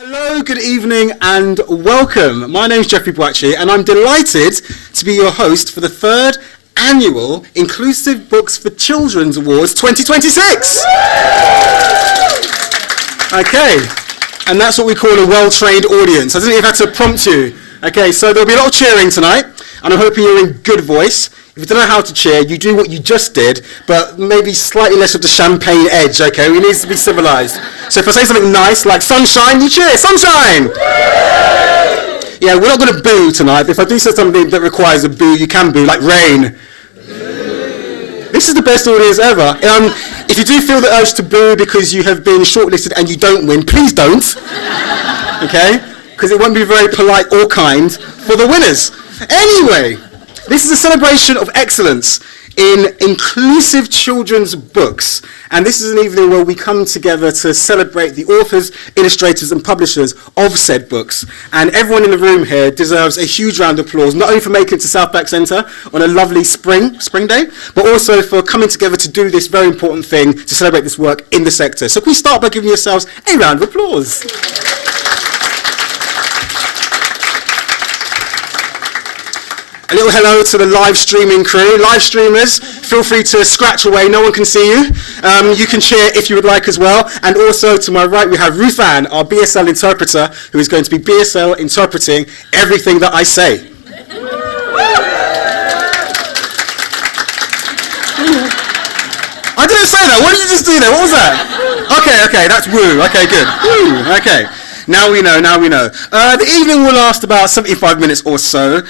Hello, good evening and welcome. My name is Jeffrey Boakye and I'm delighted to be your host for the third annual Inclusive Books for Children's Awards 2026. Okay, and that's what we call a well-trained audience. I didn't even have to prompt you. Okay, so there'll be a lot of cheering tonight and I'm hoping you're in good voice. If you don't know how to cheer, you do what you just did, but maybe slightly less of the champagne edge, okay? We need to be civilized. So if I say something nice, like sunshine, you cheer, sunshine! Yeah, we're not going to boo tonight, but if I do say something that requires a boo, you can boo, like rain. This is the best audience ever. If you do feel the urge to boo because you have been shortlisted and you don't win, please don't, okay? Because it won't be very polite or kind for the winners. Anyway, this is a celebration of excellence in inclusive children's books. And this is an evening where we come together to celebrate the authors, illustrators, and publishers of said books. And everyone in the room here deserves a huge round of applause, not only for making it to South Bank Centre on a lovely spring day, but also for coming together to do this very important thing to celebrate this work in the sector. So can we start by giving yourselves a round of applause? A little hello to the live streaming crew. Live streamers, feel free to scratch away, no one can see you. You can cheer if you would like as well. And also to my right we have Ruth Ann, our BSL interpreter, who is going to be BSL interpreting everything that I say. I didn't say that, what did you just do there? What was that? Okay, that's woo, okay, good. Woo, okay. Now we know. The evening will last about 75 minutes or so.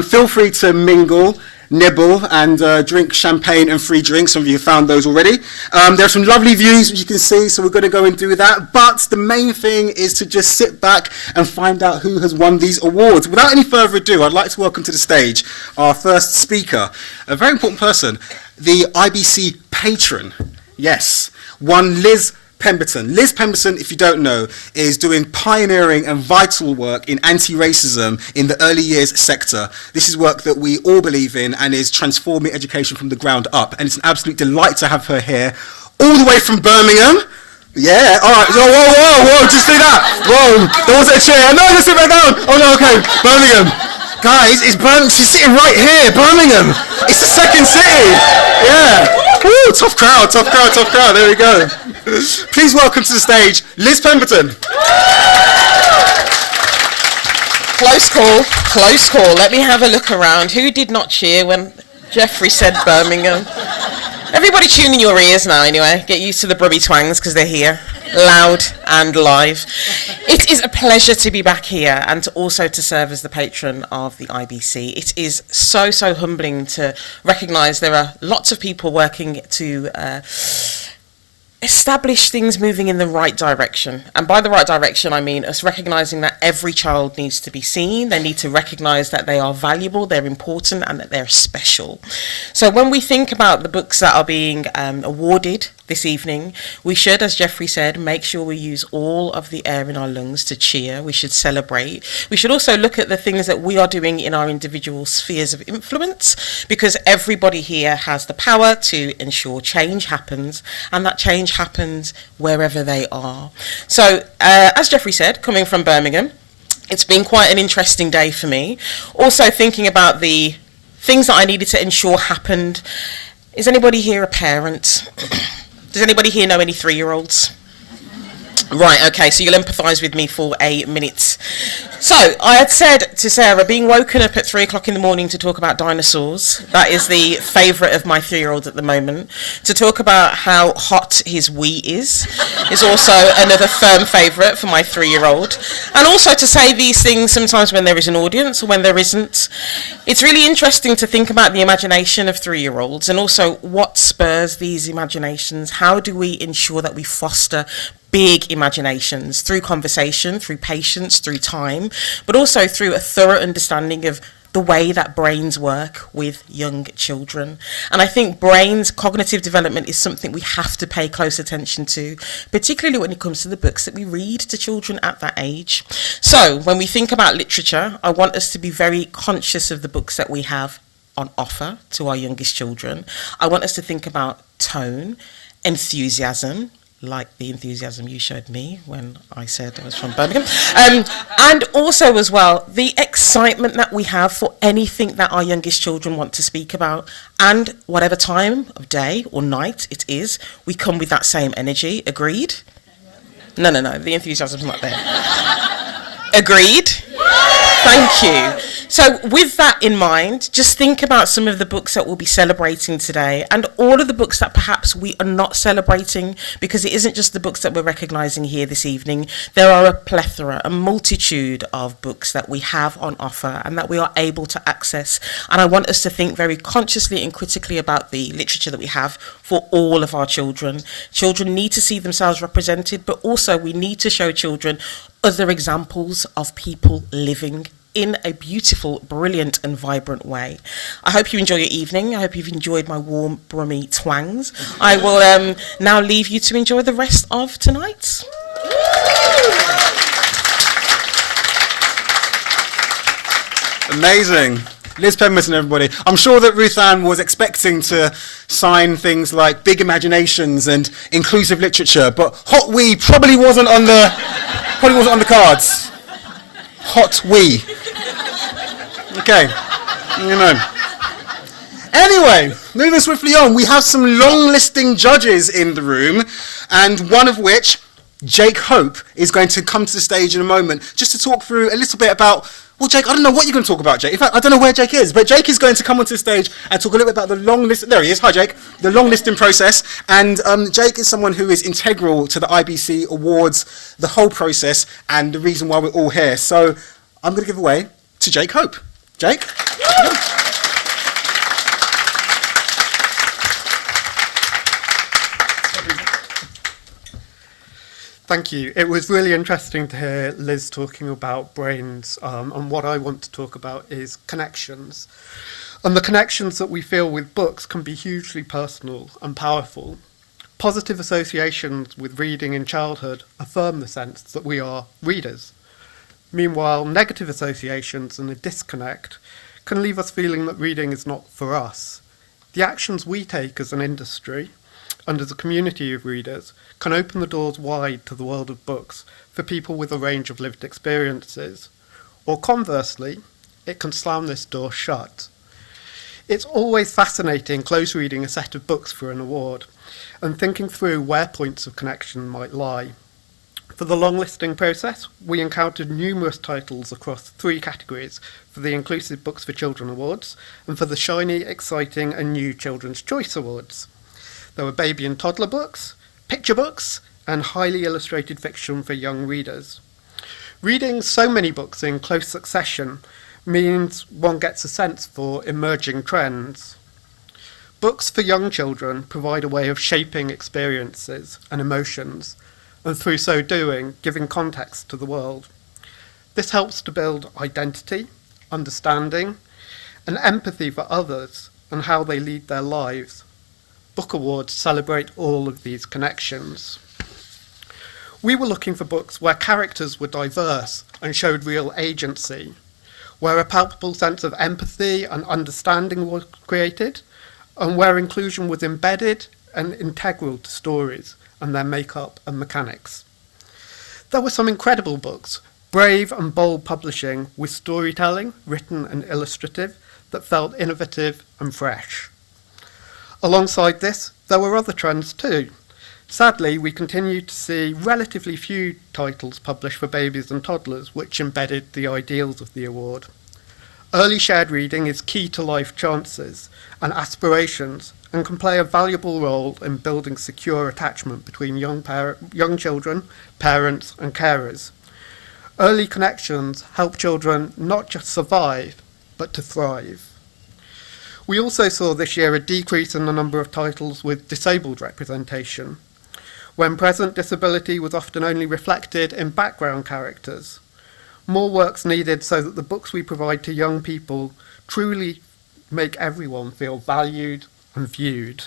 Feel free to mingle, nibble, and drink champagne and free drinks. Some of you have found those already. There are some lovely views, which you can see, so we're going to go and do that. But the main thing is to just sit back and find out who has won these awards. Without any further ado, I'd like to welcome to the stage our first speaker, a very important person, the IBC patron. Yes, one Liz Pemberton. Liz Pemberton, if you don't know, is doing pioneering and vital work in anti-racism in the early years sector. This is work that we all believe in and is transforming education from the ground up. And it's an absolute delight to have her here, all the way from Birmingham. Yeah, all right. Whoa, just see that. Whoa, there was a chair. No, just sit back down. Oh, no, okay. Birmingham. Guys, it's Birmingham. She's sitting right here, Birmingham. It's the second city. Yeah. Woo, tough crowd. There we go. Please welcome to the stage, Liz Pemberton. Close call. Let me have a look around. Who did not cheer when Jeffrey said Birmingham? Everybody tune in your ears now anyway. Get used to the brubby twangs because they're here. Loud and live. It is a pleasure to be back here and also to serve as the patron of the IBC. It is so humbling to recognise there are lots of people working to establish things moving in the right direction. And by the right direction, I mean us recognising that every child needs to be seen. They need to recognise that they are valuable, they're important, and that they're special. So when we think about the books that are being awarded this evening, we should, as Jeffrey said, make sure we use all of the air in our lungs to cheer. We should celebrate. We should also look at the things that we are doing in our individual spheres of influence, because everybody here has the power to ensure change happens, and that change happens wherever they are. So, as Jeffrey said, coming from Birmingham, it's been quite an interesting day for me. Also thinking about the things that I needed to ensure happened. Is anybody here a parent? Does anybody here know any 3-year-olds? Right, okay, so you'll empathise with me for a minute. So, I had said to Sarah, being woken up at 3 o'clock in the morning to talk about dinosaurs, that is the favourite of my 3-year-old at the moment. To talk about how hot his wee is also another firm favourite for my 3-year-old. And also to say these things sometimes when there is an audience or when there isn't. It's really interesting to think about the imagination of 3-year-olds and also what spurs these imaginations. How do we ensure that we foster big imaginations through conversation, through patience, through time, but also through a thorough understanding of the way that brains work with young children. And I think brains' cognitive development is something we have to pay close attention to, particularly when it comes to the books that we read to children at that age. So when we think about literature, I want us to be very conscious of the books that we have on offer to our youngest children. I want us to think about tone, enthusiasm, like the enthusiasm you showed me when I said I was from Birmingham. And also as well, the excitement that we have for anything that our youngest children want to speak about. And whatever time of day or night it is, we come with that same energy. Agreed? No, the enthusiasm's not there. Agreed? Thank you. So with that in mind, just think about some of the books that we'll be celebrating today and all of the books that perhaps we are not celebrating, because it isn't just the books that we're recognising here this evening. There are a plethora, a multitude of books that we have on offer and that we are able to access. And I want us to think very consciously and critically about the literature that we have for all of our children. Children need to see themselves represented, but also we need to show children other examples of people living in a beautiful, brilliant and vibrant way. I hope you enjoy your evening. I hope you've enjoyed my warm, brummy twangs. I will now leave you to enjoy the rest of tonight. Amazing. Liz Pemberton, everybody. I'm sure that Ruth Ann was expecting to sign things like big imaginations and inclusive literature, but Hot Wee probably wasn't on the cards. Hot Wee. Okay, Anyway, moving swiftly on, we have some long-listing judges in the room, and one of which, Jake Hope, is going to come to the stage in a moment just to talk through a little bit about, well, Jake, I don't know what you're going to talk about, Jake. In fact, I don't know where Jake is, but Jake is going to come onto the stage and talk a little bit about the long list. There he is. Hi, Jake. The long listing process. And Jake is someone who is integral to the IBC Awards, the whole process, and the reason why we're all here. So I'm going to give away to Jake Hope. Jake? Thank you. It was really interesting to hear Liz talking about brains, and what I want to talk about is connections. And the connections that we feel with books can be hugely personal and powerful. Positive associations with reading in childhood affirm the sense that we are readers. Meanwhile, negative associations and a disconnect can leave us feeling that reading is not for us. The actions we take as an industry and as a community of readers can open the doors wide to the world of books for people with a range of lived experiences. Or conversely, it can slam this door shut. It's always fascinating close reading a set of books for an award and thinking through where points of connection might lie. For the long listing process, we encountered numerous titles across 3 categories for the Inclusive Books for Children Awards and for the shiny, exciting and new Children's Choice Awards. There were baby and toddler books, picture books, and highly illustrated fiction for young readers. Reading so many books in close succession means one gets a sense for emerging trends. Books for young children provide a way of shaping experiences and emotions, and through so doing, giving context to the world. This helps to build identity, understanding, and empathy for others and how they lead their lives. Book awards celebrate all of these connections. We were looking for books where characters were diverse and showed real agency, where a palpable sense of empathy and understanding was created, and where inclusion was embedded and integral to stories and their makeup and mechanics. There were some incredible books, brave and bold publishing with storytelling, written and illustrative, that felt innovative and fresh. Alongside this, there were other trends too. Sadly, we continue to see relatively few titles published for babies and toddlers which embedded the ideals of the award. Early shared reading is key to life chances and aspirations and can play a valuable role in building secure attachment between young children, parents and carers. Early connections help children not just survive, but to thrive. We also saw this year a decrease in the number of titles with disabled representation, when present disability was often only reflected in background characters. More work's needed so that the books we provide to young people truly make everyone feel valued and viewed.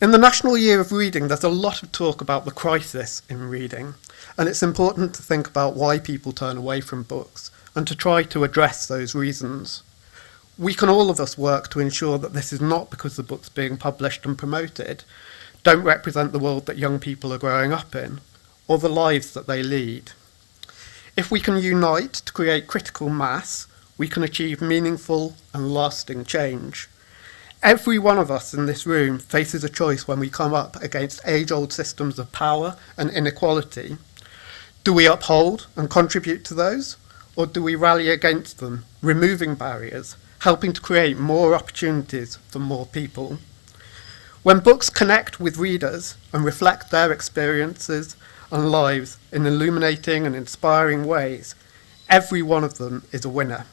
In the National Year of Reading, there's a lot of talk about the crisis in reading, and it's important to think about why people turn away from books and to try to address those reasons. We can all of us work to ensure that this is not because the book's being published and promoted, don't represent the world that young people are growing up in, or the lives that they lead. If we can unite to create critical mass, we can achieve meaningful and lasting change. Every one of us in this room faces a choice when we come up against age-old systems of power and inequality. Do we uphold and contribute to those, or do we rally against them, removing barriers, helping to create more opportunities for more people? When books connect with readers and reflect their experiences and lives in illuminating and inspiring ways, every one of them is a winner.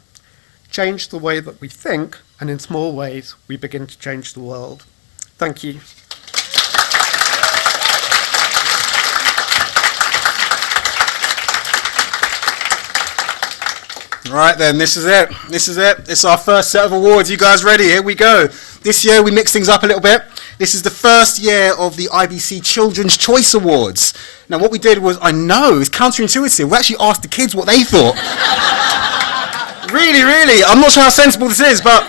Change the way that we think, and in small ways, we begin to change the world. Thank you. Right then, this is it. This is it. It's our first set of awards. You guys ready? Here we go. This year we mix things up a little bit. This is the first year of the IBC Children's Choice Awards. Now what we did was, I know, it's counterintuitive. We actually asked the kids what they thought. Really, I'm not sure how sensible this is, but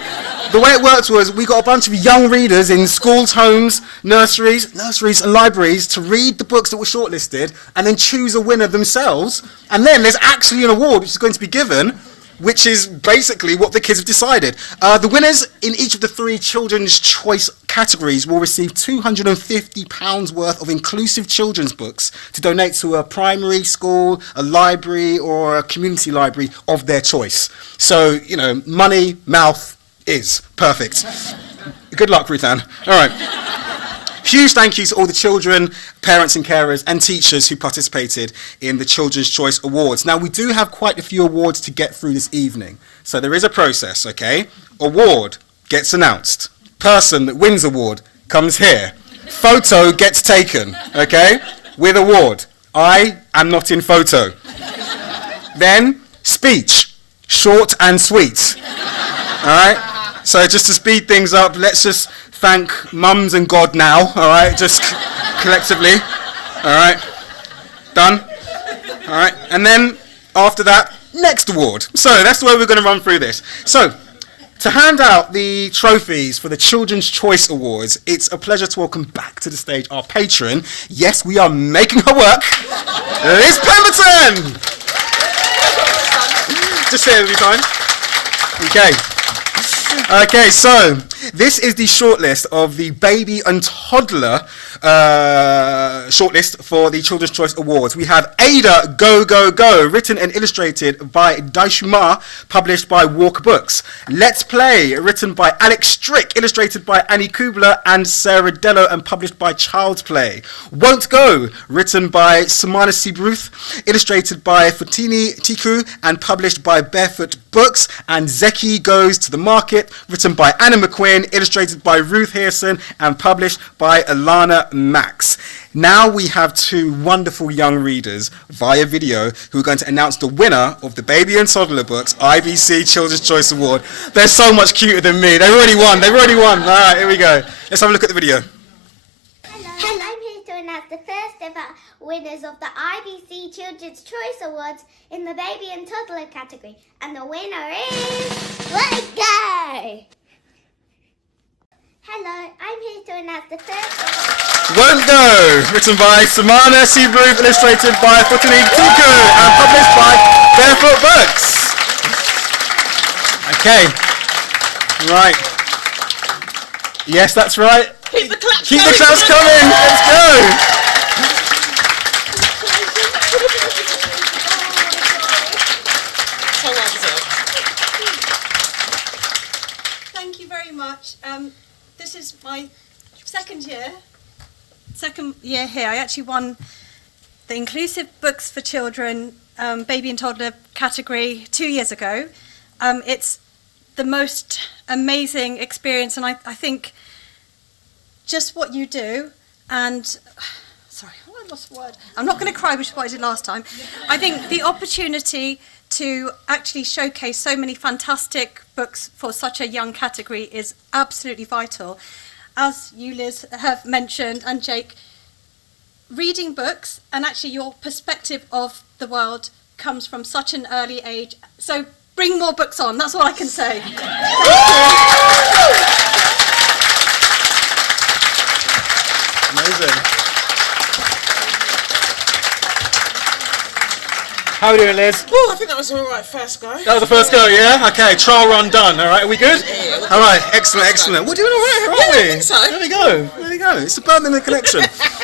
the way it worked was we got a bunch of young readers in schools, homes, nurseries and libraries to read the books that were shortlisted and then choose a winner themselves. And then there's actually an award which is going to be given, which is basically what the kids have decided. The winners in each of the 3 children's choice categories will receive £250 worth of inclusive children's books to donate to a primary school, a library, or a community library of their choice. So, you know, money, mouth, is perfect. Good luck, Ruth Ann. All right. Huge thank you to all the children, parents and carers and teachers who participated in the Children's Choice Awards. Now, we do have quite a few awards to get through this evening. So there is a process, okay? Award gets announced. Person that wins award comes here. Photo gets taken, okay? With award. I am not in photo. Then, speech. Short and sweet. All right? So just to speed things up, let's just thank mums and God now, all right? Just collectively, all right? Done? All right? And then after that, next award. So that's the way we're going to run through this. So to hand out the trophies for the Children's Choice Awards, it's a pleasure to welcome back to the stage our patron. Yes, we are making her work. Liz Pemberton! Just say it every time. Okay. Okay, so this is the shortlist of the baby and toddler shortlist for the Children's Choice Awards. We have Ada Go Go Go, written and illustrated by Daishuma, published by Walker Books. Let's Play, written by Alex Strick, illustrated by Annie Kubler and Sarah Dello, and published by Child's Play. Won't Go, written by Samana Seabruth, illustrated by Futini Tiku, and published by Barefoot Books. And Zeki Goes to the Market, written by Anna McQuinn, illustrated by Ruth Hearson, and published by Alana Max. Now we have 2 wonderful young readers via video who are going to announce the winner of the Baby and Toddler Books IBC Children's Choice Award. They're so much cuter than me. They've already won. All right, here we go. Let's have a look at the video. Hello, I'm here to announce the first ever winners of the IBC Children's Choice Awards in the Baby and Toddler category. And the winner is... Let's go! Hello, I'm here to announce the first ever... Won't Go, written by Samana Seabrook, illustrated by Futini Tiku, and published by Barefoot Books. Okay. Right. Yes, that's right. Keep the claps Keep coming. the claps coming. Let's go. Thank you very much. This is my second year here. I actually won the Inclusive Books for Children Baby and Toddler category 2 years ago. It's the most amazing experience, and I think just what you do, and sorry, I lost a word. I'm not going to cry, which is what I did last time. I think the opportunity to actually showcase so many fantastic books for such a young category is absolutely vital. As you, Liz, have mentioned, and Jake, reading books and actually your perspective of the world comes from such an early age. So bring more books on, that's all I can say. Amazing. How are we doing, Liz? Oh, I think that was all right first go. That was the first go, yeah? Okay, trial run done. All right, are we good? Yeah. All right, excellent, excellent. We're doing all right, aren't we? I think so. There we go, there we go. It's the Birmingham connection.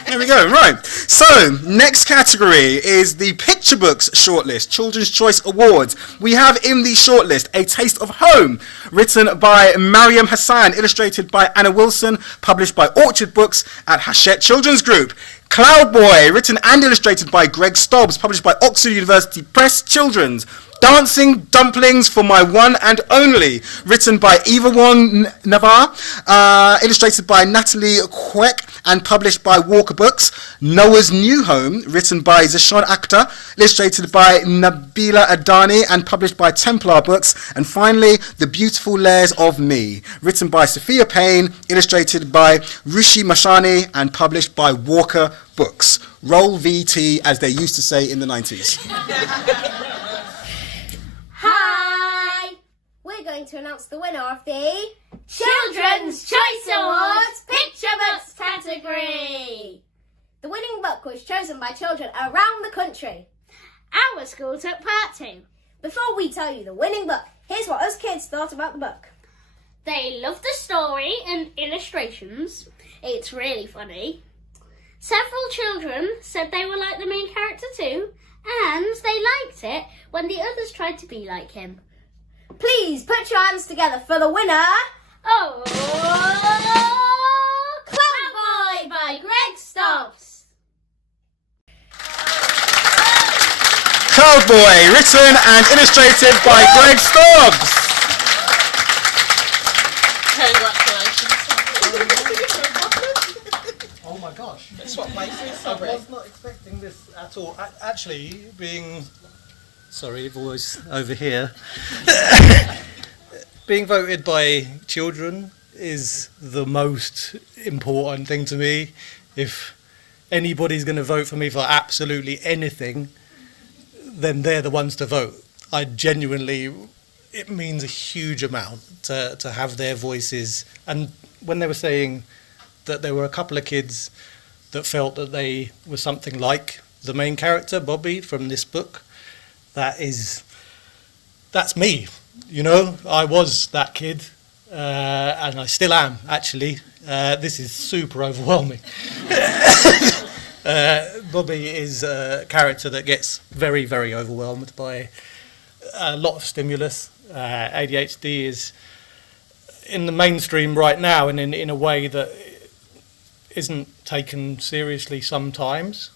There we go, right. So, next category is the Picture Books shortlist, Children's Choice Awards. We have in the shortlist A Taste of Home, written by Mariam Hassan, illustrated by Anna Wilson, published by Orchard Books at Hachette Children's Group. Cloud Boy, written and illustrated by Greg Stobbs, published by Oxford University Press Children's. Dancing Dumplings for My One and Only, written by Eva Wong Navar, illustrated by Natalie Kwek and published by Walker Books. Noah's New Home, written by Zishan Akhtar, illustrated by Nabila Adani and published by Templar Books. And finally, The Beautiful Layers of Me, written by Sophia Payne, illustrated by Rishi Mashani and published by Walker Books. Roll VT, as they used to say in the 90s. Hi! We're going to announce the winner of the Children's Choice Awards Picture Books category. The winning book was chosen by children around the country. Our school took part too. Before we tell you the winning book, here's what us kids thought about the book. They loved the story and illustrations. It's really funny. Several children said they were like the main character too, and they liked it when the others tried to be like him. Please put your hands together for the winner. Oh, Cloud Boy by Greg Stobbs. Cloud Boy, written and illustrated by Greg Stobbs. Oh my gosh. That's what makes me I was not expecting this at all. Actually, being... Sorry, voice over here. Being voted by children is the most important thing to me. If anybody's going to vote for me for absolutely anything, then they're the ones to vote. I genuinely... It means a huge amount to have their voices. And when they were saying that there were a couple of kids that felt that they were something like the main character, Bobby, from this book, that's me, you know. I was that kid, and I still am, actually. This is super overwhelming. Bobby is a character that gets very, very overwhelmed by a lot of stimulus. ADHD is in the mainstream right now, and in a way that isn't taken seriously sometimes.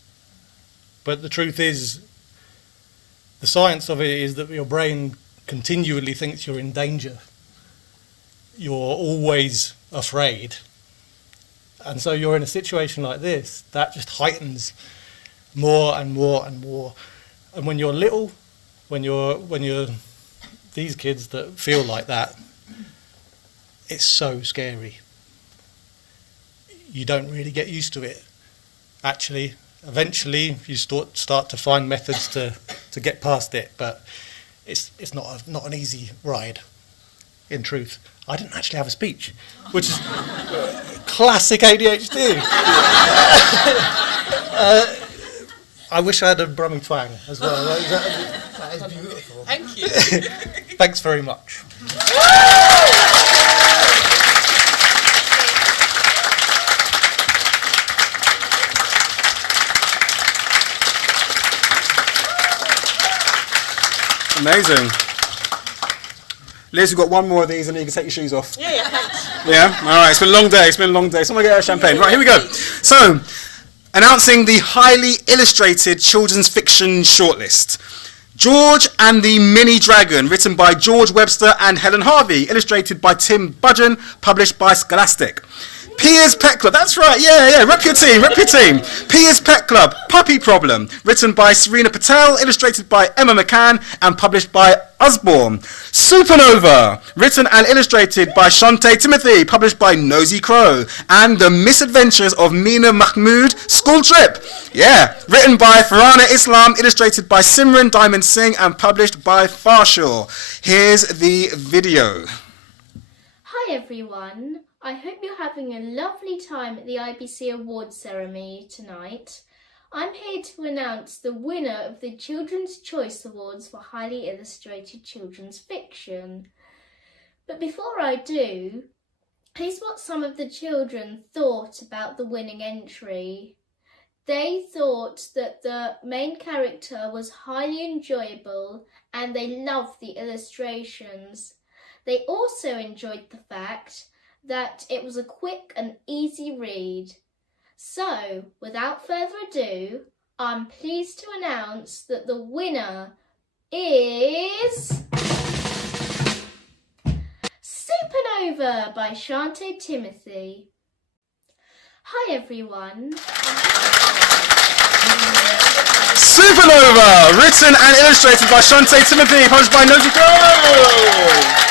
But the truth is, the science of it is that your brain continually thinks you're in danger. You're always afraid. And so you're in a situation like this, that just heightens more and more and more. And when you're little, when you're these kids that feel like that, it's so scary. You don't really get used to it. Actually, eventually you start to find methods to get past it, but it's not an easy ride, in truth. I didn't actually have a speech, which is classic ADHD. I wish I had a Brummie twang as well. That is beautiful. Thank you. Thanks very much. Amazing. Liz, we've got one more of these and then you can take your shoes off. Yeah, thanks. Yeah? All right, it's been a long day. Someone get a champagne. Right, here we go. So, announcing the highly illustrated children's fiction shortlist. George and the Mini Dragon, written by George Webster and Helen Harvey, illustrated by Tim Budgeon, published by Scholastic. Pia's Pet Club, that's right, yeah, rep your team. Pia's Pet Club, Puppy Problem, written by Serena Patel, illustrated by Emma McCann, and published by Usborne. Supernova, written and illustrated by Shantae Timothy, published by Nosy Crow. And The Misadventures of Mina Mahmood, School Trip, yeah, written by Farhana Islam, illustrated by Simran Diamond Singh, and published by Farshaw. Here's the video. Hi everyone. I hope you're having a lovely time at the IBC Awards ceremony tonight. I'm here to announce the winner of the Children's Choice Awards for Highly Illustrated Children's Fiction. But before I do, here's what some of the children thought about the winning entry. They thought that the main character was highly enjoyable and they loved the illustrations. They also enjoyed the fact that it was a quick and easy read. So, without further ado, I'm pleased to announce that the winner is Supernova by Shante Timothy. Hi everyone. Supernova, written and illustrated by Shante Timothy, published by Nosy Crow.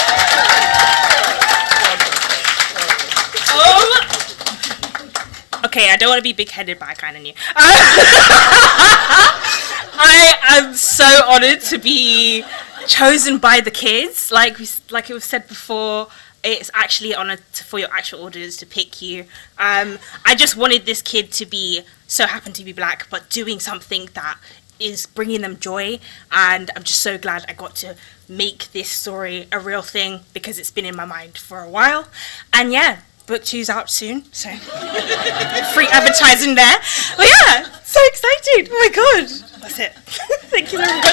Okay, I don't want to be big-headed, but I kind of knew. I am so honoured to be chosen by the kids. Like it was said before, it's actually an honour for your actual audience to pick you. I just wanted this kid to be so happen to be black, but doing something that is bringing them joy. And I'm just so glad I got to make this story a real thing because it's been in my mind for a while. And yeah. Book 2's out soon, so free advertising there. But yeah, so excited. Oh my god. That's it. Thank you very much.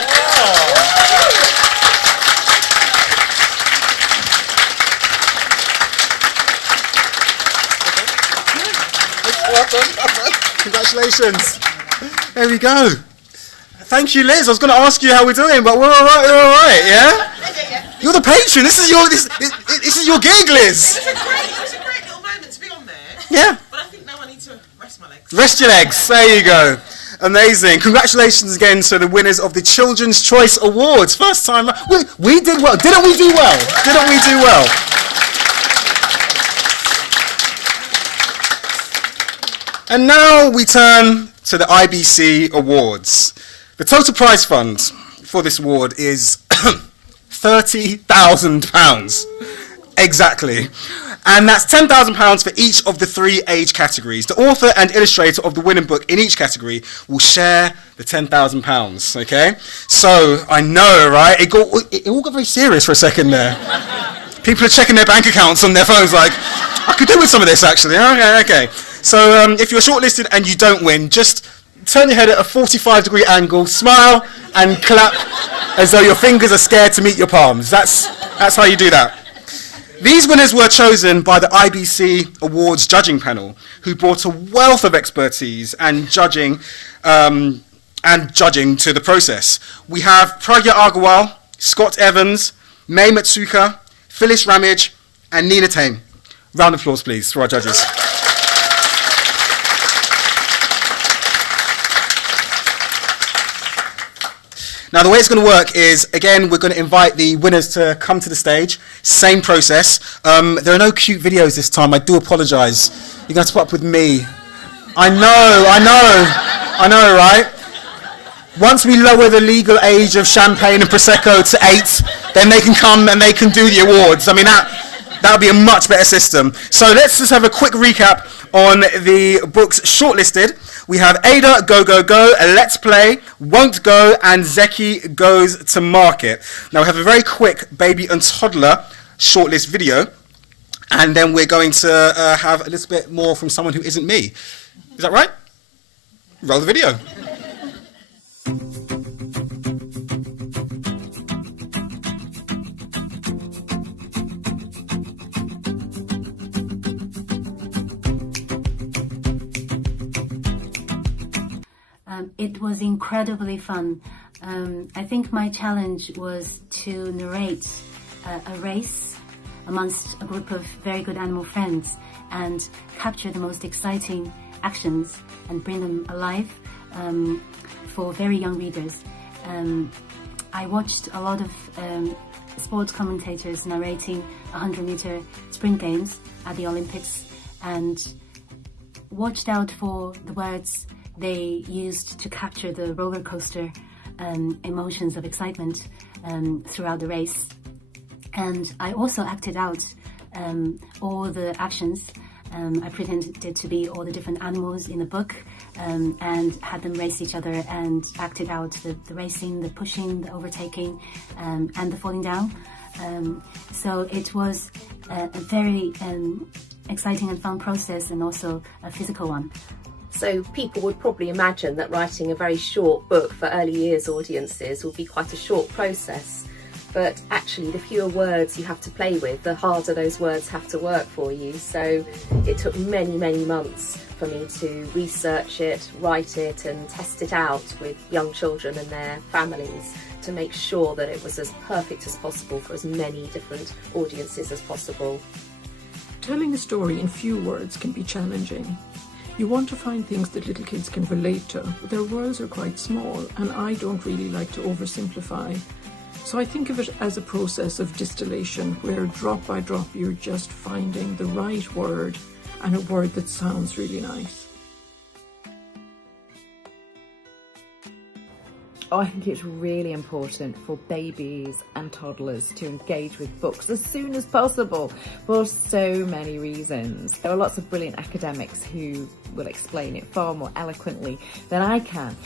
Congratulations. There we go. Thank you, Liz. I was going to ask you how we're doing, but we're all right. We're all right, yeah? You're the patron. This is your gig, Liz. It was a great little moment to be on there. Yeah. But I think now I need to rest my legs. Rest your legs. There you go. Amazing. Congratulations again to the winners of the Children's Choice Awards. First time. We did well. Didn't we do well? Didn't we do well? And now we turn to the IBC Awards. The total prize fund for this award is £30,000. Exactly. And that's £10,000 for each of the 3 age categories. The author and illustrator of the winning book in each category will share the £10,000, okay? So, I know, right? It all got very serious for a second there. People are checking their bank accounts on their phones like, I could do with some of this, actually. Okay. So, if you're shortlisted and you don't win, just turn your head at a 45-degree angle, smile, and clap as though your fingers are scared to meet your palms. That's how you do that. These winners were chosen by the IBC Awards judging panel, who brought a wealth of expertise and judging to the process. We have Pragya Agarwal, Scott Evans, May Matsuka, Phyllis Ramage, and Nina Tame. Round of applause, please, for our judges. Now, the way it's going to work is, again, we're going to invite the winners to come to the stage. Same process. There are no cute videos this time. I do apologise. You're going to have to put up with me. I know, right? Once we lower the legal age of champagne and Prosecco to 8, then they can come and they can do the awards. I mean, that would be a much better system. So let's just have a quick recap on the books shortlisted. We have Ada, Go, Go, Go, Let's Play, Won't Go, and Zeki Goes to Market. Now we have a very quick baby and toddler shortlist video, and then we're going to have a little bit more from someone who isn't me. Is that right? Roll the video. It was incredibly fun. I think my challenge was to narrate a race amongst a group of very good animal friends and capture the most exciting actions and bring them alive for very young readers. I watched a lot of sports commentators narrating 100-meter sprint games at the Olympics and watched out for the words they used to capture the roller coaster emotions of excitement throughout the race. And I also acted out all the actions. I pretended to be all the different animals in the book and had them race each other and acted out the racing, the pushing, the overtaking, and the falling down. So it was a very exciting and fun process, and also a physical one. So people would probably imagine that writing a very short book for early years audiences will be quite a short process. But actually, the fewer words you have to play with, the harder those words have to work for you. So it took many, many months for me to research it, write it and test it out with young children and their families to make sure that it was as perfect as possible for as many different audiences as possible. Telling a story in few words can be challenging. You want to find things that little kids can relate to, but their worlds are quite small, and I don't really like to oversimplify. So I think of it as a process of distillation, where drop by drop you're just finding the right word, and a word that sounds really nice. I think it's really important for babies and toddlers to engage with books as soon as possible for so many reasons. There are lots of brilliant academics who will explain it far more eloquently than I can.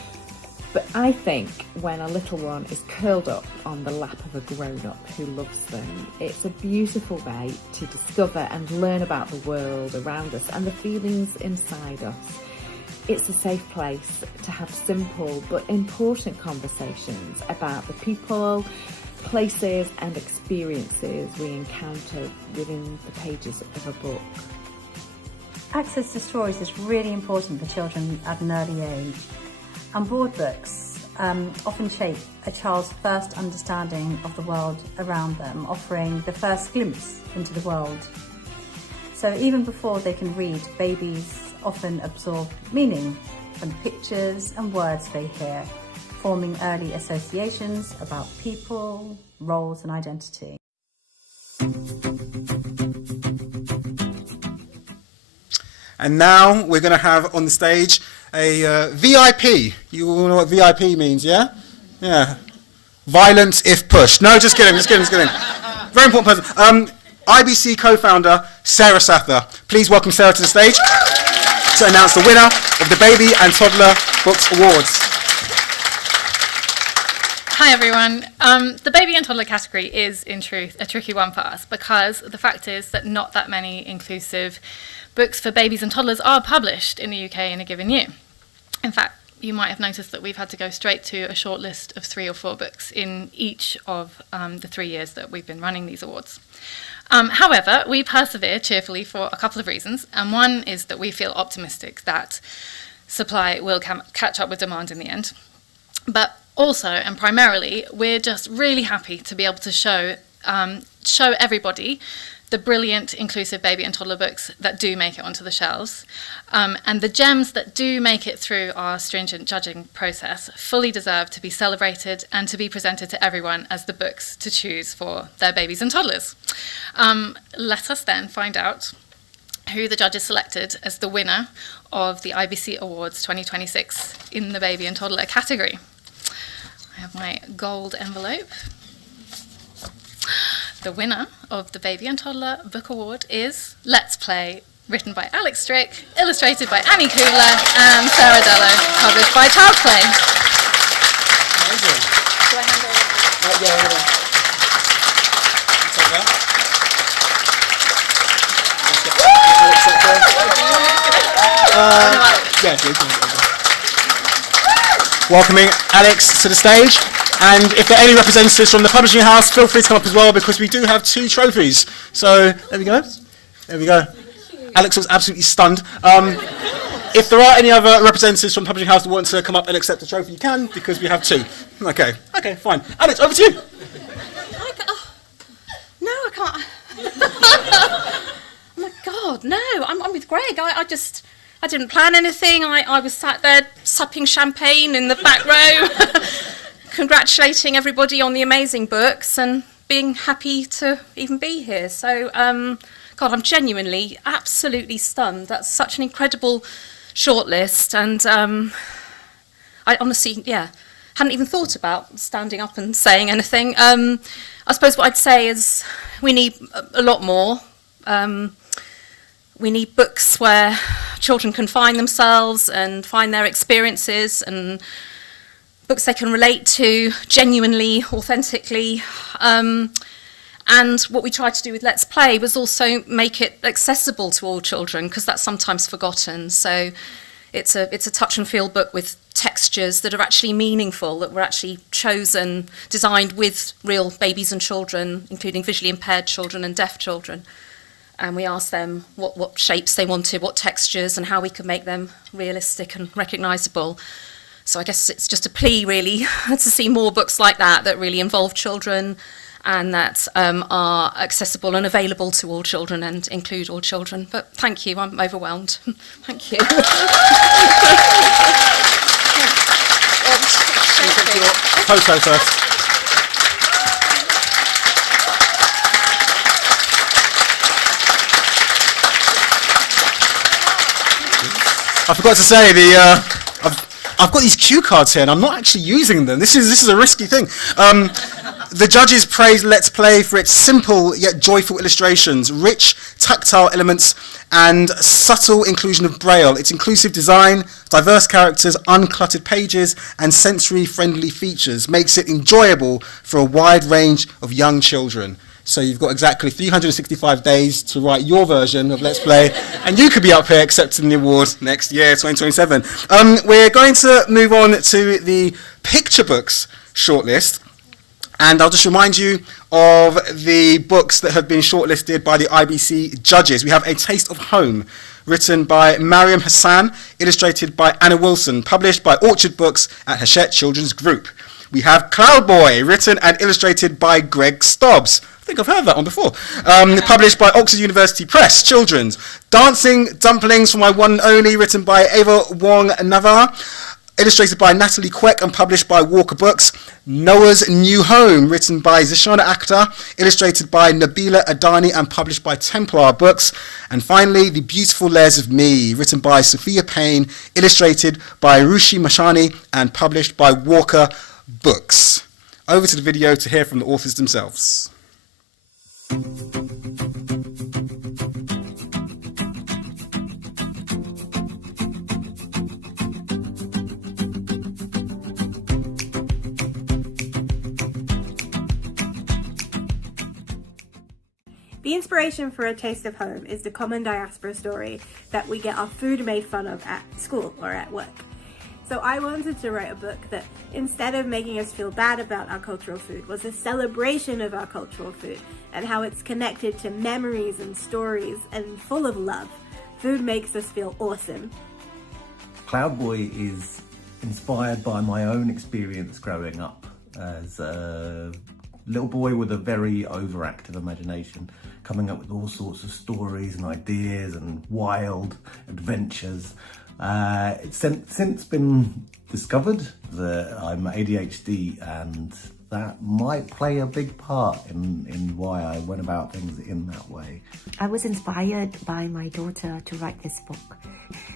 But I think when a little one is curled up on the lap of a grown-up who loves them, it's a beautiful way to discover and learn about the world around us and the feelings inside us. It's a safe place to have simple but important conversations about the people, places and experiences we encounter within the pages of a book. Access to stories is really important for children at an early age. And broad books often shape a child's first understanding of the world around them, offering the first glimpse into the world. So even before they can read, babies often absorb meaning from pictures and words they hear, forming early associations about people, roles and identity. And now we're going to have on the stage a VIP. You all know what VIP means, yeah? Yeah. Violence if pushed. No, just kidding. Very important person. IBC co-founder, Sarah Sather. Please welcome Sarah to the stage to announce the winner of the Baby and Toddler Books Awards. Hi everyone. The baby and toddler category is in truth a tricky one for us, because the fact is that not that many inclusive books for babies and toddlers are published in the UK in a given year. In fact, you might have noticed that we've had to go straight to a short list of 3 or 4 books in each of the 3 years that we've been running these awards. However, we persevere cheerfully for a couple of reasons, and one is that we feel optimistic that supply will catch up with demand in the end. But also, and primarily, we're just really happy to be able to show everybody the brilliant inclusive baby and toddler books that do make it onto the shelves, and the gems that do make it through our stringent judging process fully deserve to be celebrated and to be presented to everyone as the books to choose for their babies and toddlers. Let us then find out who the judges selected as the winner of the IBC Awards 2026 in the baby and toddler category. I have my gold envelope. The winner of the Baby and Toddler Book Award is Let's Play, written by Alex Strick, illustrated by Annie Kugler and Sarah Dello, published by Child's Play. Amazing. Do I hand over? Yeah, over there. Welcoming Alex to the stage. And if there are any representatives from the publishing house, feel free to come up as well, because we do have 2 trophies. So there we go. There we go. Alex was absolutely stunned. If there are any other representatives from the publishing house that want to come up and accept the trophy, you can, because we have 2. Okay, fine. Alex, over to you. No, I can't. Oh my God, no, I'm with Greg. I didn't plan anything. I was sat there supping champagne in the back row, congratulating everybody on the amazing books and being happy to even be here. So, God, I'm genuinely, absolutely stunned. That's such an incredible shortlist, and I honestly, hadn't even thought about standing up and saying anything. I suppose what I'd say is we need a lot more We need books where children can find themselves and find their experiences, and books they can relate to genuinely, authentically. And what we tried to do with Let's Play was also make it accessible to all children, because that's sometimes forgotten. So it's a touch and feel book with textures that are actually meaningful, that were actually chosen, designed with real babies and children, including visually impaired children and deaf children. And we asked them what shapes they wanted, what textures, and how we could make them realistic and recognisable. So I guess it's just a plea, really, to see more books like that really involve children and that are accessible and available to all children and include all children. But thank you, I'm overwhelmed. Thank you. Photo first. I forgot to say I've got these cue cards here, and I'm not actually using them. This is a risky thing. The judges praised Let's Play for its simple yet joyful illustrations, rich tactile elements, and subtle inclusion of Braille. Its inclusive design, diverse characters, uncluttered pages, and sensory-friendly features makes it enjoyable for a wide range of young children. So you've got exactly 365 days to write your version of Let's Play, and you could be up here accepting the award next year, 2027. We're going to move on to the picture books shortlist, and I'll just remind you of the books that have been shortlisted by the IBC judges. We have A Taste of Home, written by Mariam Hassan, illustrated by Anna Wilson, published by Orchard Books at Hachette Children's Group. We have Cloud Boy, written and illustrated by Greg Stobbs. I think I've heard that one before. Published by Oxford University Press, Children's. Dancing Dumplings for My One and Only, written by Ava Wong Navarre, illustrated by Natalie Queck and published by Walker Books. Noah's New Home, written by Zishana Akhtar, illustrated by Nabila Adani and published by Templar Books. And finally, The Beautiful Layers of Me, written by Sophia Payne, illustrated by Rushi Mashani and published by Walker Books. Over to the video to hear from the authors themselves. The inspiration for A Taste of Home is the common diaspora story that we get our food made fun of at school or at work. So I wanted to write a book that, instead of making us feel bad about our cultural food, was a celebration of our cultural food and how it's connected to memories and stories and full of love. Food makes us feel awesome. Cloud Boy is inspired by my own experience growing up as a little boy with a very overactive imagination, coming up with all sorts of stories and ideas and wild adventures. It's since been discovered that I'm ADHD, and that might play a big part in why I went about things in that way. I was inspired by my daughter to write this book.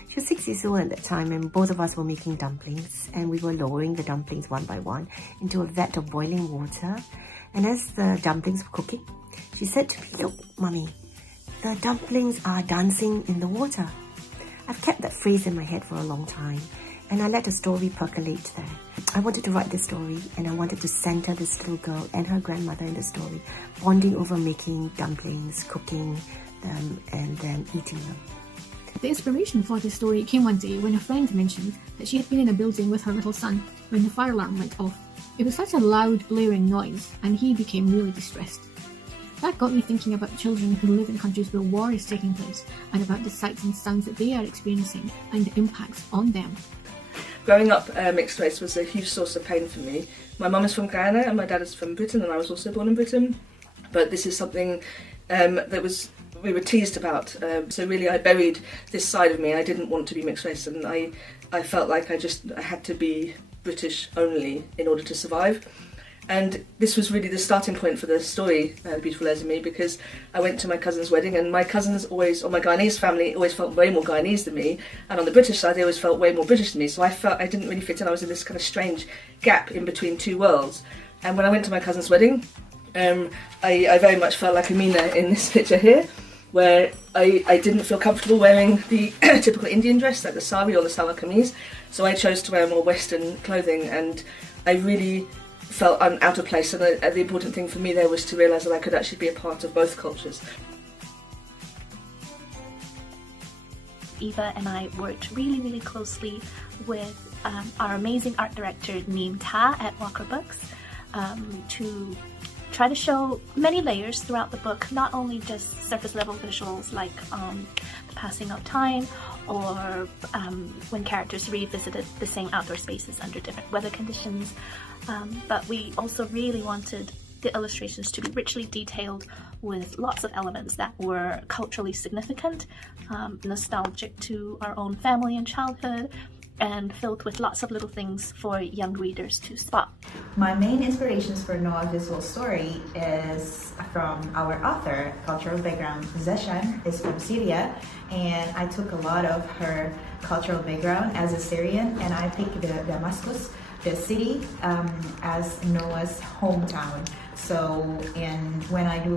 She was 6 years old at that time, and both of us were making dumplings, and we were lowering the dumplings one by one into a vat of boiling water. And as the dumplings were cooking, she said to me, "Look, Mummy, the dumplings are dancing in the water." I've kept that phrase in my head for a long time, and I let a story percolate there. I wanted to write this story, and I wanted to center this little girl and her grandmother in the story, bonding over making dumplings, cooking them, and then eating them. The inspiration for this story came one day when a friend mentioned that she had been in a building with her little son when the fire alarm went off. It was such a loud, blaring noise, and he became really distressed. That got me thinking about children who live in countries where war is taking place, and about the sights and sounds that they are experiencing and the impacts on them. Growing up mixed race was a huge source of pain for me. My mum is from Ghana and my dad is from Britain, and I was also born in Britain. But this is something we were teased about. So really I buried this side of me. I didn't want to be mixed race, and I felt like I had to be British only in order to survive. And this was really the starting point for the story, Beautiful Layers of Me, because I went to my cousin's wedding, and my cousins always, or my Guyanese family, always felt way more Guyanese than me, and on the British side they always felt way more British than me, so I felt I didn't really fit in. I was in this kind of strange gap in between two worlds. And when I went to my cousin's wedding, I very much felt like Amina in this picture here. where I didn't feel comfortable wearing the typical Indian dress, like the sari or the salwar kameez, so I chose to wear more Western clothing, and I really felt out of place, and the important thing for me there was to realise that I could actually be a part of both cultures. Eva and I worked really closely with our amazing art director Neem Ta at Walker Books to try to show many layers throughout the book, not only just surface level visuals like the passing of time or when characters revisited the same outdoor spaces under different weather conditions, but we also really wanted the illustrations to be richly detailed with lots of elements that were culturally significant, nostalgic to our own family and childhood, and filled with lots of little things for young readers to spot. My main inspirations for Noah's visual story is from our author. Cultural background, Zeshan, is from Syria, and I took a lot of her cultural background as a Syrian, and I picked Damascus, the city, as Noah's hometown. So, and when I do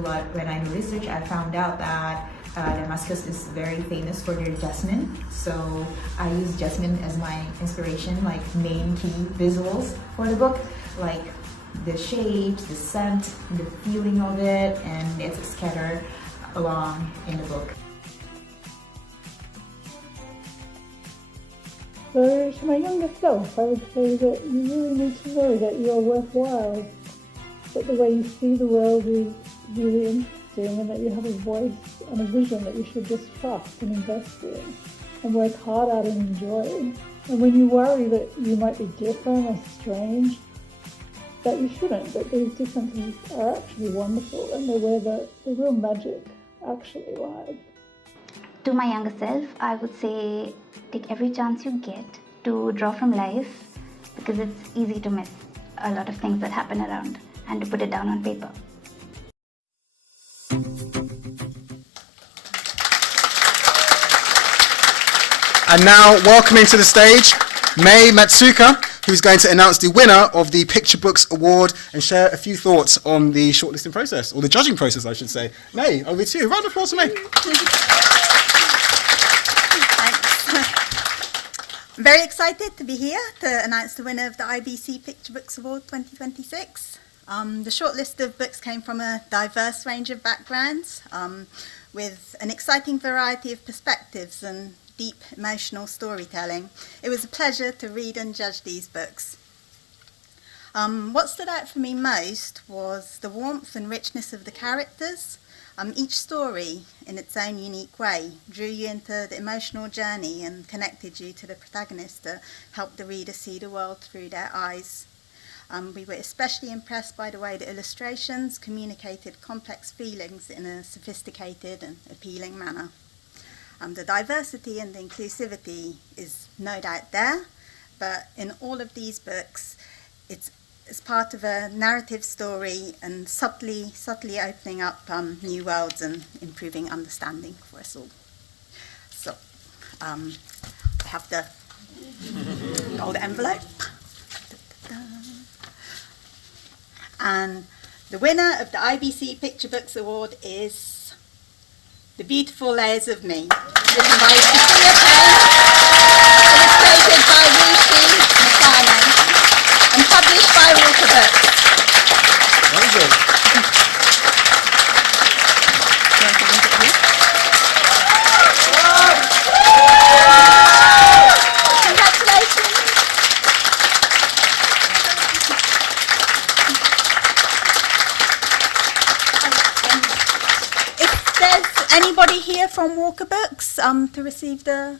research, I found out that Damascus is very famous for their jasmine. So I use jasmine as my inspiration, like main key visuals for the book, like the shapes, the scent, the feeling of it, and it's scattered along in the book. So to my younger self, I would say that you really need to know that you're worthwhile, that the way you see the world is really interesting, and that you have a voice and a vision that you should just trust and invest in and work hard at and enjoy. And when you worry that you might be different or strange, that you shouldn't, that these differences are actually wonderful and they're where the real magic actually lies. To my younger self, I would say take every chance you get to draw from life, because it's easy to miss a lot of things that happen around and to put it down on paper. And now, welcoming to the stage, Mei Matsuka, who's going to announce the winner of the Picture Books Award and share a few thoughts on the shortlisting process, or the judging process, I should say. Mei, over to you. Round of applause for Mei. Very excited to be here to announce the winner of the IBC Picture Books Award 2026. The shortlist of books came from a diverse range of backgrounds, with an exciting variety of perspectives and deep emotional storytelling. It was a pleasure to read and judge these books. What stood out for me most was the warmth and richness of the characters. Each story, in its own unique way, drew you into the emotional journey and connected you to the protagonist to help the reader see the world through their eyes. We were especially impressed by the way the illustrations communicated complex feelings in a sophisticated and appealing manner. The diversity and the inclusivity is no doubt there, but in all of these books, it's part of a narrative story and subtly opening up new worlds and improving understanding for us all. So, I have the gold envelope. And the winner of the IBC Picture Books Award is The Beautiful Layers of Me, written by Cecilia Payne, illustrated by Rushi Makano, and published by Walker Books. Anybody here from Walker Books to receive the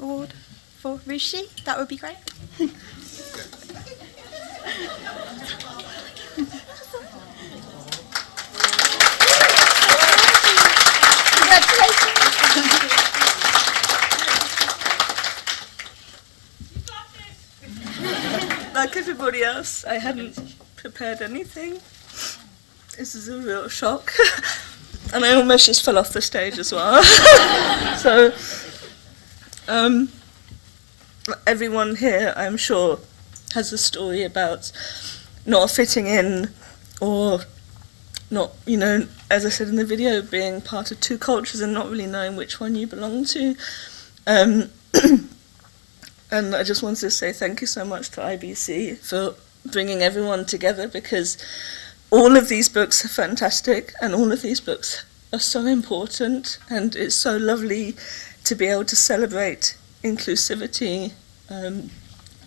award for Rushi? That would be great. Like everybody else, I hadn't prepared anything. This is a real shock. And I almost just fell off the stage as well. So, everyone here, I'm sure, has a story about not fitting in or not, you know, as I said in the video, being part of two cultures and not really knowing which one you belong to. And I just wanted to say thank you so much to IBC for bringing everyone together, because all of these books are fantastic and all of these books are so important, and it's so lovely to be able to celebrate inclusivity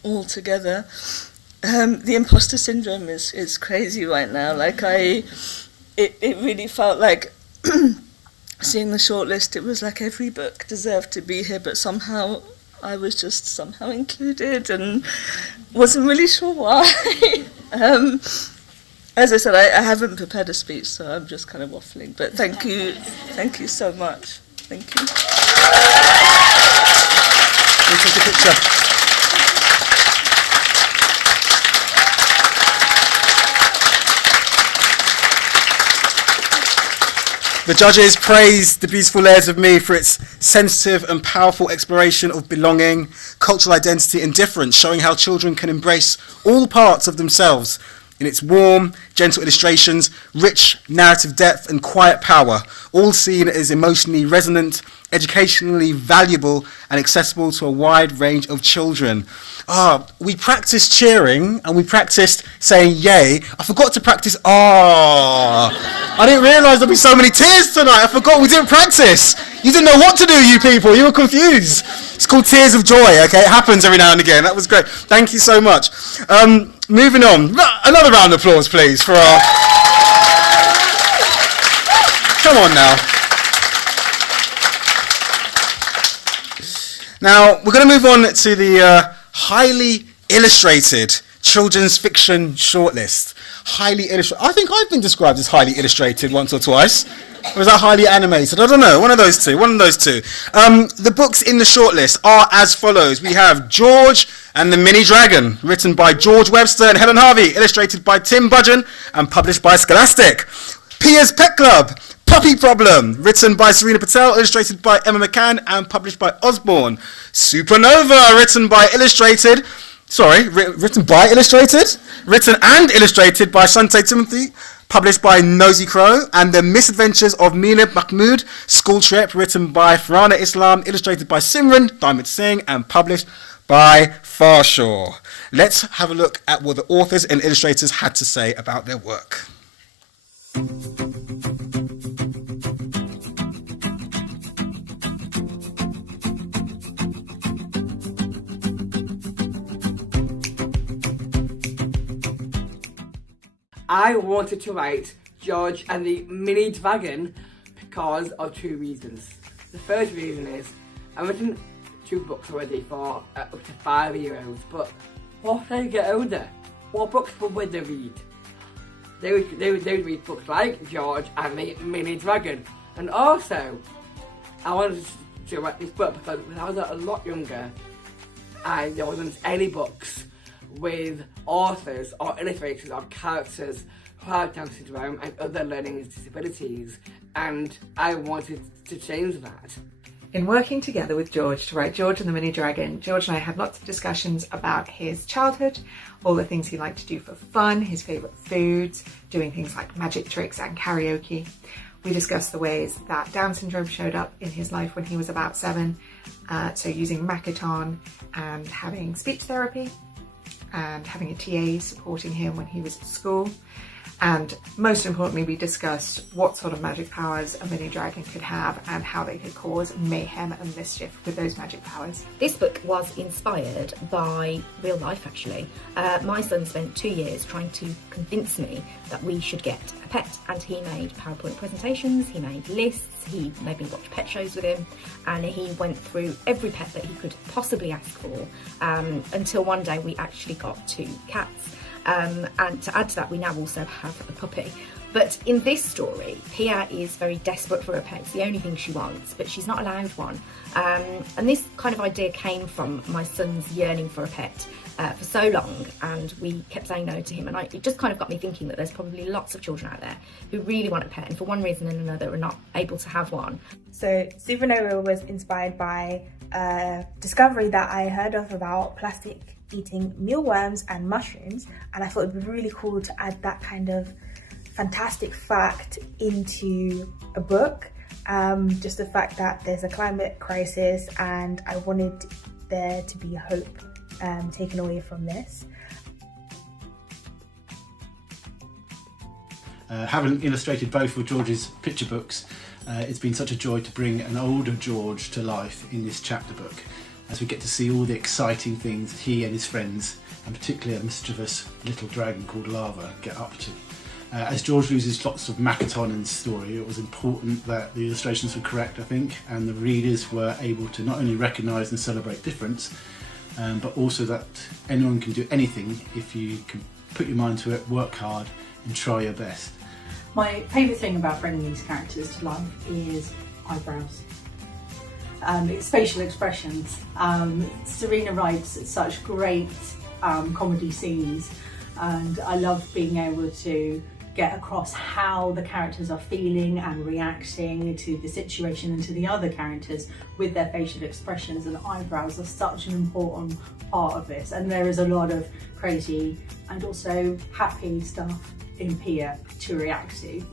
all together. The imposter syndrome is crazy right now. Like it really felt like seeing the shortlist, it was like every book deserved to be here, but somehow I was just somehow included and wasn't really sure why. As I said, I haven't prepared a speech, so I'm just kind of waffling, but thank you so much. Thank you. We'll take a picture. The judges praised The Beautiful Layers of Me for its sensitive and powerful exploration of belonging, cultural identity and difference, showing how children can embrace all parts of themselves in its warm, gentle illustrations, rich narrative depth and quiet power, all seen as emotionally resonant, educationally valuable and accessible to a wide range of children. We practiced cheering and we practiced saying yay. I forgot to practice I didn't realise there'd be so many tears tonight. I forgot we didn't practice. You didn't know what to do, you people. You were confused. It's called Tears of Joy, okay? It happens every now and again. That was great. Thank you so much. Moving on. Another round of applause, please, for our... Come on now. Now, we're going to move on to the highly illustrated children's fiction shortlist. Highly illustrated. I think I've been described as highly illustrated once or twice. Or is that highly animated? I don't know. One of those two. The books in the shortlist are as follows. We have George and the Mini Dragon, written by George Webster and Helen Harvey, illustrated by Tim Budgeon and published by Scholastic. Pia's Pet Club, Puppy Problem, written by Serena Patel, illustrated by Emma McCann and published by Osborne. Supernova, written and illustrated by Shante Timothy, published by Nosy Crow, and The Misadventures of Mila Mahmood, School Trip, written by Farhana Islam, illustrated by Simran Diamond Singh, and published by Farshaw. Let's have a look at what the authors and illustrators had to say about their work. I wanted to write George and the Mini Dragon because of two reasons. The first reason is I've written 2 books already for up to 5-year-olds, but what they get older, what books would they read? They would read books like George and the Mini Dragon. And also, I wanted to write this book because when I was a lot younger, there wasn't any books with authors or illustrators or characters who have Down syndrome and other learning disabilities, and I wanted to change that. In working together with George to write George and the Mini Dragon, George and I had lots of discussions about his childhood, all the things he liked to do for fun, his favourite foods, doing things like magic tricks and karaoke. We discussed the ways that Down syndrome showed up in his life when he was about 7, so using Makaton and having speech therapy, and having a TA supporting him when he was at school. And most importantly, we discussed what sort of magic powers a mini dragon could have and how they could cause mayhem and mischief with those magic powers. This book was inspired by real life, actually. My son spent 2 years trying to convince me that we should get a pet, and he made PowerPoint presentations, he made lists, he made me watch pet shows with him, and he went through every pet that he could possibly ask for, until one day we actually got 2 cats. And to add to that, we now also have a puppy. But in this story, Pia is very desperate for a pet. It's the only thing she wants, but she's not allowed one. And this kind of idea came from my son's yearning for a pet for so long, and we kept saying no to him. And it just kind of got me thinking that there's probably lots of children out there who really want a pet and for one reason and another are not able to have one. So Supernova was inspired by a discovery that I heard of about plastic eating mealworms and mushrooms, and I thought it'd be really cool to add that kind of fantastic fact into a book. Just the fact that there's a climate crisis, and I wanted there to be hope taken away from this. Having illustrated both of George's picture books, it's been such a joy to bring an older George to life in this chapter book, as we get to see all the exciting things he and his friends, and particularly a mischievous little dragon called Lava, get up to. As George loses lots of Makaton in the story, it was important that the illustrations were correct, I think, and the readers were able to not only recognise and celebrate difference, but also that anyone can do anything if you can put your mind to it, work hard and try your best. My favourite thing about bringing these characters to life is eyebrows. It's facial expressions. Serena writes such great comedy scenes, and I love being able to get across how the characters are feeling and reacting to the situation and to the other characters with their facial expressions, and eyebrows are such an important part of this, and there is a lot of crazy and also happy stuff in Pia to react to.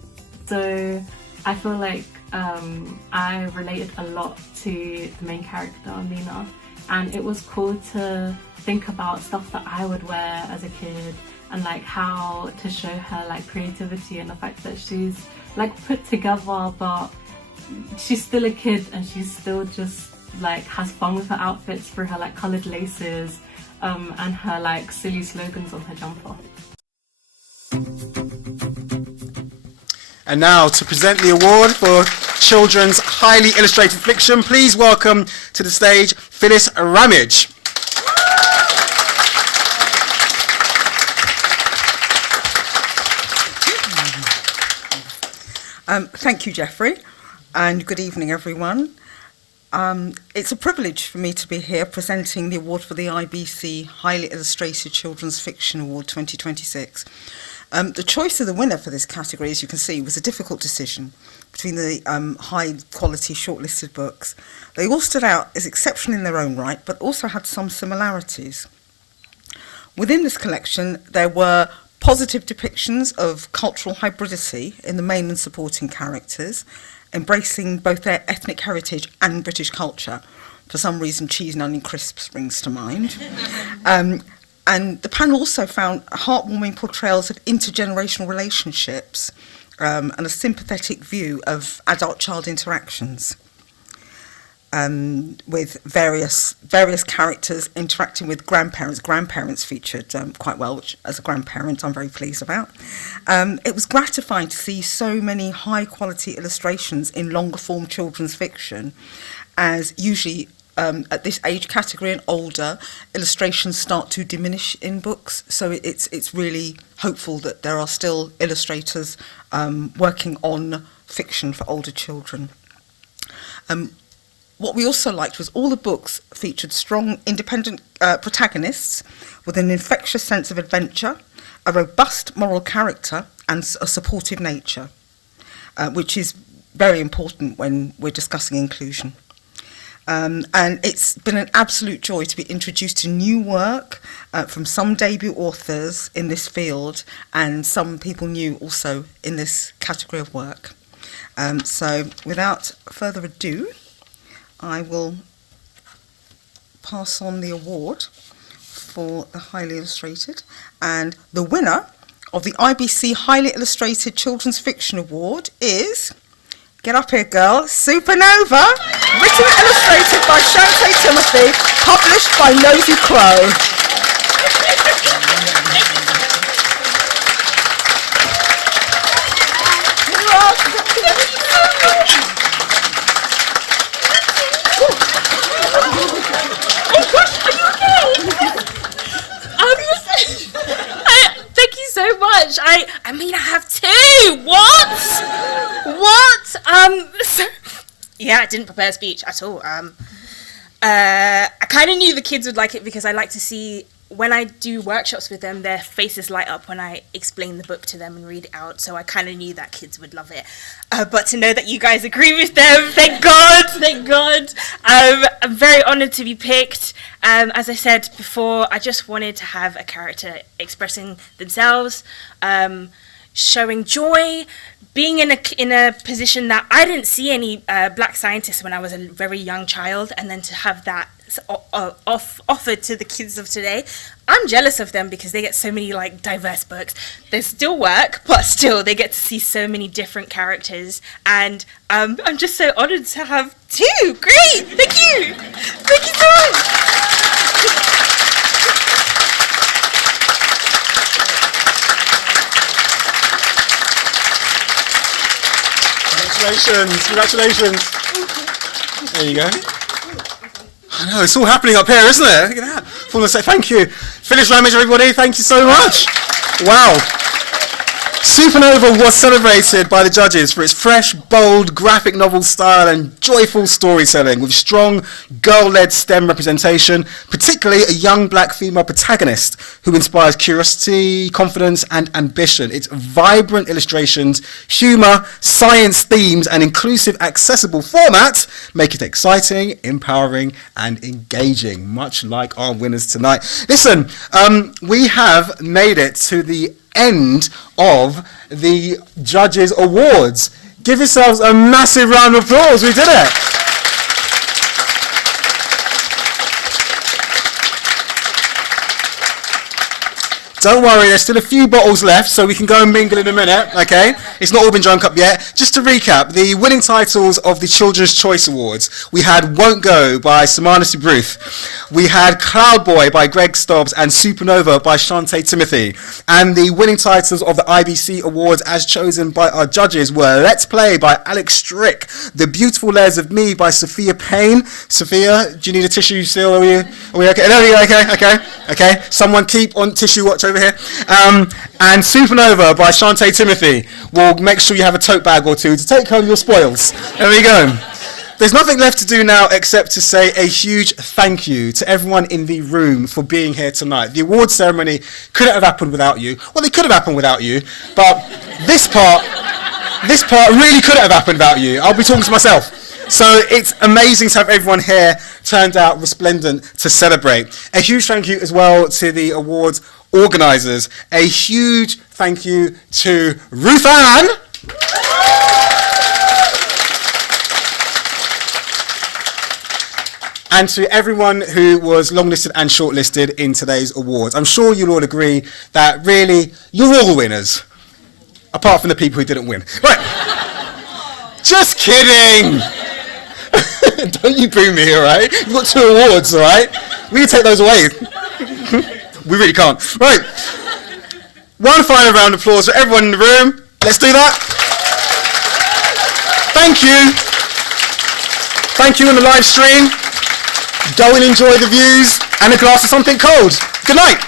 So I feel like I related a lot to the main character, Lena, and it was cool to think about stuff that I would wear as a kid, and like how to show her like creativity and the fact that she's like put together, but she's still a kid and she's still just like has fun with her outfits through her like coloured laces and her like silly slogans on her jumper. And now to present the award for children's highly illustrated fiction, please welcome to the stage Phyllis Ramage. Thank you, Jeffrey, and good evening, everyone. It's a privilege for me to be here presenting the award for the IBC Highly Illustrated Children's Fiction Award 2026. The choice of the winner for this category, as you can see, was a difficult decision between the high-quality shortlisted books. They all stood out as exceptional in their own right, but also had some similarities. Within this collection, there were positive depictions of cultural hybridity in the main and supporting characters, embracing both their ethnic heritage and British culture. For some reason, cheese and onion crisps springs to mind. And the panel also found heartwarming portrayals of intergenerational relationships and a sympathetic view of adult-child interactions, with various characters interacting with grandparents. Grandparents featured quite well, which as a grandparent I'm very pleased about. It was gratifying to see so many high-quality illustrations in longer-form children's fiction, as usually at this age category and older, illustrations start to diminish in books. So it's really hopeful that there are still illustrators working on fiction for older children. What we also liked was all the books featured strong, independent protagonists with an infectious sense of adventure, a robust moral character, and a supportive nature, which is very important when we're discussing inclusion. And it's been an absolute joy to be introduced to new work from some debut authors in this field and some people new also in this category of work. So without further ado, I will pass on the award for the highly illustrated, and the winner of the IBC Highly Illustrated Children's Fiction Award is, get up here girl, Supernova, written and illustrated by Shantae Timothy, published by Nosy Crow. Thank you so much. I mean, I have two. What? So, yeah, I didn't prepare a speech at all. I kind of knew the kids would like it because I like to see, when I do workshops with them, their faces light up when I explain the book to them and read it out. So I kind of knew that kids would love it. But to know that you guys agree with them, thank God, thank God. I'm very honoured to be picked. As I said before, I just wanted to have a character expressing themselves. showing joy, being in a position that I didn't see any black scientists when I was a very young child, and then to have that offered to the kids of today. I'm jealous of them because they get so many like diverse books. They still work, but still they get to see so many different characters, and I'm just so honoured to have two. Great, thank you so much. Congratulations. There you go. I know, it's all happening up here, isn't it? Look at that. I want to say thank you. Finish language, everybody. Thank you so much. Wow. Supernova was celebrated by the judges for its fresh, bold, graphic novel style and joyful storytelling with strong, girl-led STEM representation, particularly a young black female protagonist who inspires curiosity, confidence, and ambition. Its vibrant illustrations, humour, science themes, and inclusive, accessible format make it exciting, empowering, and engaging, much like our winners tonight. Listen, we have made it to the end of the Judges Awards. Give yourselves a massive round of applause. We did it. Don't worry, there's still a few bottles left, so we can go and mingle in a minute, okay? It's not all been drunk up yet. Just to recap, the winning titles of the Children's Choice Awards. We had Won't Go by Samana Subruth. We had Cloud Boy by Greg Stobbs and Supernova by Shantae Timothy. And the winning titles of the IBC Awards as chosen by our judges were Let's Play by Alex Strick, The Beautiful Layers of Me by Sophia Payne. Sophia, do you need a tissue still? Are we okay? No, okay. Someone keep on tissue watch over here. And Supernova by Shantae Timothy. We'll make sure you have a tote bag or two to take home your spoils. There we go. There's nothing left to do now except to say a huge thank you to everyone in the room for being here tonight. The award ceremony couldn't have happened without you. Well, it could have happened without you, but this part really couldn't have happened without you. I'll be talking to myself. So it's amazing to have everyone here turned out resplendent to celebrate. A huge thank you as well to the awards organisers. A huge thank you to Ruth Ann. And to everyone who was longlisted and shortlisted in today's awards. I'm sure you'll all agree that really, you're all winners. Apart from the people who didn't win. Right. Just kidding. Don't you boo me, all right? You've got 2 awards, all right? We can take those away. We really can't. Right. One final round of applause for everyone in the room. Let's do that. Thank you. Thank you on the live stream. Go and enjoy the views and a glass of something cold. Good night.